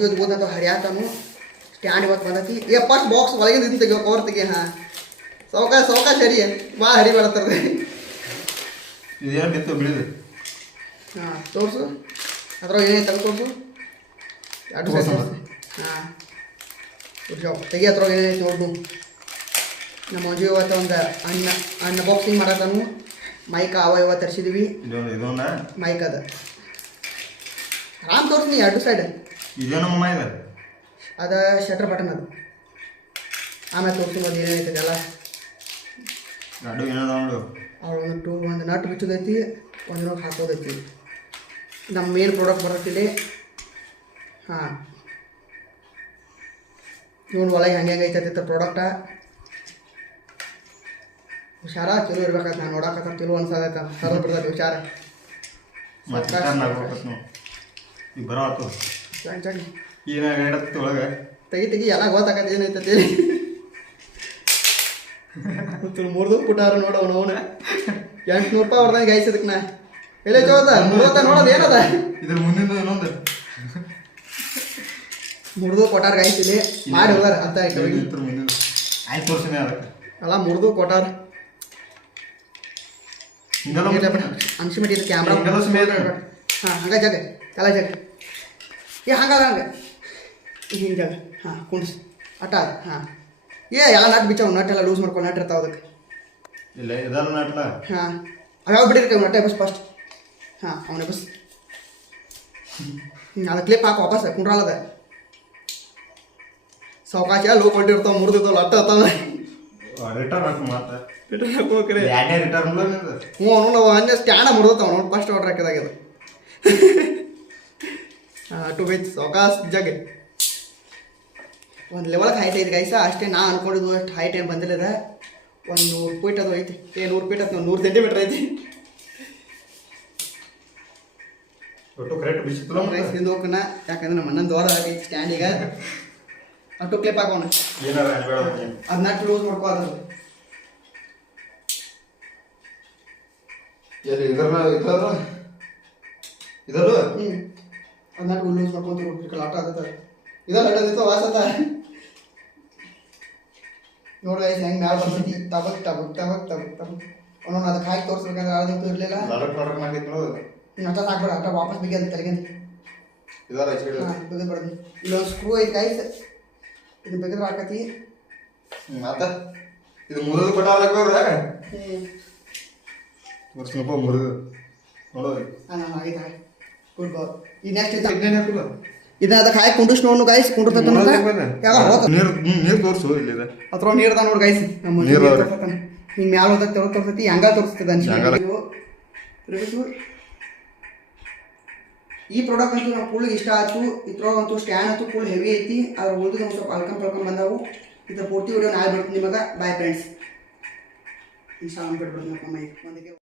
ಮಂಜು ಓದಂತ ಹರಿಯಾತನು stand ಇವತ್ತು ಬಂದತಿ ಏ first box ಒಳಗಿಂದ ಇದು ತೆಗಿಯೋ ಕವರ್ ತೆಗಿ ಹಾಂ ಸೌಕಾಶ ಹರಿ ಬಾ ಹರಿ ಬರತ್ತದ ಇದೇನು ಬಿತ್ತು ಬಿಳಿದು ಹಾಂ ತೋರಿಸು ಅದ್ರಾಗ ಏನೈತೆ ಅದು ತೋರಿಸು ಎರಡು ಸೈಡ್ ತೋರಿಸು ಹಾಂ ತೆಗಿ ಅದ್ರಾಗ ಏನೈತೆ ನೋಡು ನಮ್ಮ ಮಂಜು ಇವತ್ತು ಒಂದು ಅನ್ಬಾಕ್ಸಿಂಗ್ ಮಾಡತ್ತಾನು ಮೈಕ್ ಅವ ಇವ ತರಿಸಿದ್ವಿ ಮೈಕ್ ಅದ ಆರಾಮ್ ತೋರಿಸ್ನಿ ಎರಡು ಸೈಡ್ ಇದೇನಮ್ಮ ಇದೆ ಅದ ಶಟರ್ ಬಟನ್ ಅದು ಆಮೇಲೆ ತೋರಿಸಿ ಅದು ಏನೈತೆ ಎಲ್ಲ ಅವಳು ಒಂದು ನಟ್ ಬಿಚ್ಚೋದೈತಿ ಒಂದು ನೋಟ್ ಹಾಕೋದೈತಿ ನಮ್ಮ ಮೇನ್ ಪ್ರಾಡಕ್ಟ್ ಬರತ್ತಿಲ್ಲಿ ಹಾಂ ಇವನು ಒಳಗೆ ಹಂಗೆ ಐತೈತೆ ಪ್ರಾಡಕ್ಟ ಹುಷಾರ ಚಲೋ ಇರ್ಬೇಕಾಯ್ತು ನಾನು ನೋಡಕತ್ತ ತಿಳು ಅನ್ಸದೈತ ಸರಳ ಬಿಡ್ತೈತಿ ಹುಷಾರ ತೆಗಿ ಎಲ್ಲ ಗೊತ್ತಾಗತ್ತೆ ಏನೈತತಿ ಮುರಿದು ಪುಟಾರ ನೋಡವನು ಅವನು 800 ರೂಪಾಯಿ ಹೊಡೆದಂಗೆ ಗಾಯಿಸಿದಕ್ಕೆ ನಾ ಎಲ್ಲೇ ಚೋದ ಮುರಿದ ನೋಡೋದು ಏನದ ಇದ್ರ ಮುಂದಿನ ಇನ್ನೊಂದು ಮುರಿದು ಕೊಟ್ಟಾರ ಗಾಯಿಸಿಲಿ ಮಾಡಿ ಹೋದಾರ ಅಂತ ಅಲ್ಲ ಮುರಿದು ಕೊಟ್ಟಾರ ಅನ್ಸಿಮೆಂಟ್ ಇದು ಕ್ಯಾಮ್ರಾ ಹಾಂ ಹಂಗೆ ಜಾಗ ಎಲ್ಲ ಜಾಗ ಏ ಹಂಗಲ್ಲ ಹಂಗೆ ಹಿಂಗೆ ಜಾಗ ಹಾಂ ಕುಣಿಸ್ ಅಟ್ಟ ಹಾಂ ಎಲ್ಲ ನಟ್ ಬಿಚ್ಚಾವ ನಟ್ ಎಲ್ಲ ಲೂಸ್ ಮಾಡ್ಕೊಂಡು ನಟ್ ಇರ್ತಾವ ಅದಕ್ಕೆ ಇಲ್ಲ ಇದೆಲ್ಲ ನಟ್ಲ ಹಾಂ ಅವಾಗ ಬಿಟ್ಟಿರ್ತೇವೆ ನಟ್ಟೆ ಬಸ್ ಫಸ್ಟ್ ಹಾಂ ಅವನೇ ಬಸ್ ಅದು ಕ್ಲಿಪ್ ಹಾಕಿ ವಾಪಸ್ ಕುಂಡ್ರಲ್ಲದ ಸಾವಕಾಶ ಲೋ ಕ್ವಾಲಿಟಿ ಇರ್ತಾವ ಮುರಿದಿರ್ತಾವಲ್ಲ ಅಟ್ಟ ಅತ್ತಾವ ರಿಟರ್ನ್ ಹಾಕಿ ಮಾತ್ರ ರಿಟರ್ನ್ ಹಾಕೋಕ್ರಿ ರಿಟರ್ನ್ ಹ್ಞೂ ನಾವು ಹಂಗೆ ಸ್ಟ್ಯಾಂಡ ಮುರಿದತ್ತಾವ ನೋಡಿ ಫಸ್ಟ್ ಆರ್ಡ್ರ್ ಹಾಕಿದಾಗ್ಯದ ಹಾಂ ಟು ವೆಚ್ ಸಾವಕಾಶ ಜಗ್ ಒಂದು ಲೆವೆಲ್ಗೆ ಹೈಟ್ ಐತಿ ಗೈಸ ಅಷ್ಟೇ ನಾ ಅನ್ಕೊಂಡಿದ್ದು ಅಷ್ಟು ಹೈಟ್ ಏನು ಬಂದಿಲ್ಲದ ಒಂದು 100 ಫೀಟ್ ಅದು ಐತಿ 100 ಫೀಟ್ ಅದು 100 ಸೆಂಟಿಮೀಟ್ರ್ ಐತಿ ಕರೆಕ್ಟ್ ಬಿಸಿತ್ತು ರೈಸ್ ತಿಂದು ಹೋಗೋಣ ಯಾಕಂದ್ರೆ ನಮ್ಮ ಅಣ್ಣನ ದೊಡ್ಡ ಆಗೈತಿ ಸ್ಟ್ಯಾಂಡಿಗೆ ಅಷ್ಟು ಕ್ಲಿಪ್ ಹಾಕೋಣ ಅದು ನಟ್ ಲೂಸ್ ಮಾಡ್ಕೋ ಅದು ಇದಲ್ಲ ಅದು ನಟ್ ಲೂಸ್ ಮಾಡ್ಕೊಂತ ಆಟ ಆಗತ್ತೆ ಇದಲ್ಲ ಅಡ್ಡದಿತ್ತು ವಾಸತ್ತ ನೋಡ್ರಿ ಹೆಂಗೆ ಮ್ಯಾಲ ಬರ್ತೈತಿ ತಬಕ್ ಒಂದೊಂದು ಅದಕ್ಕೆ ಹಾಕಿ ತೋರಿಸ್ಬೇಕಂದ್ರೆ ಯಾವ್ದಂತೂ ಇರಲಿಲ್ಲ ಅಷ್ಟ ಹಾಕ್ಬೇಡ ಅಷ್ಟ ವಾಪಸ್ ಬಿಗಿ ಅಂತ ತೆಲಗಿಂದ ಹಾಂ ಬಿಗಿದ್ಬಿಡ್ದು ಇಲ್ಲೊಂದು ಸ್ಕ್ರೂ ಐತಿ ಗೈಸ್ ಇದು ಬಿಗಿದ್ರೆ ಹಾಕತಿ ಮತ್ತೆ ಇದು ಮುರಿದು ಕೊಟ್ಟಾರ ಮುರಿದು ನೋಡೋರಿ ಹಾಂ ಆಯ್ತು ಗುಡ್ ಬಾಲ್ ಈ ನೆಕ್ಸ್ಟ್ ಐತೆ ಇದನ್ನ ಅದಕ್ಕೆ ಹಾಕಿ ಕುಂಡಿಸ್ ನೋಡು ಗೈಸ್ ಕುಂಡಿರ್ತೈತೆ ನೀರು ತೋರಿಸು ಇಲ್ಲಿದೆ ಅದ್ರ ನೀರ್ದ ನೋಡಿ ಗೈಸ್ ನಮ್ಮ ಹಿಂಗೆ ಮ್ಯಾಲ ಹೋದಾಗ ತೋರಿಸ್ತೈತಿ ಹಂಗ ತೋರಿಸ್ತದೆ ಅನ್ಸಿ ಈ ಪ್ರಾಡಕ್ಟ್ ಅಂತೂ ನಾವು ಫುಲ್ ಇಷ್ಟ ಆಯ್ತು ಇದ್ರೊಳಗಂತೂ ಸ್ಟ್ಯಾಂಡ್ ಅಂತೂ ಫುಲ್ ಹೆವಿ ಐತಿ ಅದ್ರ ಉಳಿದು ಒಂದು ಸ್ವಲ್ಪ ಅಳ್ಕೊಂಡ್ ಬಂದಾವು ಇದ್ರ ಪೂರ್ತಿ ವಿಡಿಯೋ ನಾಳೆ ಬಿಡ್ತೀನಿ ನಿಮಗೆ ಬಾಯ್ ಫ್ರೆಂಡ್ಸ್ ಇನ್ಸ್ಟಾಗ್ರಾಮ್ ಬಿಟ್ಬಿಡ್ತೀನಿ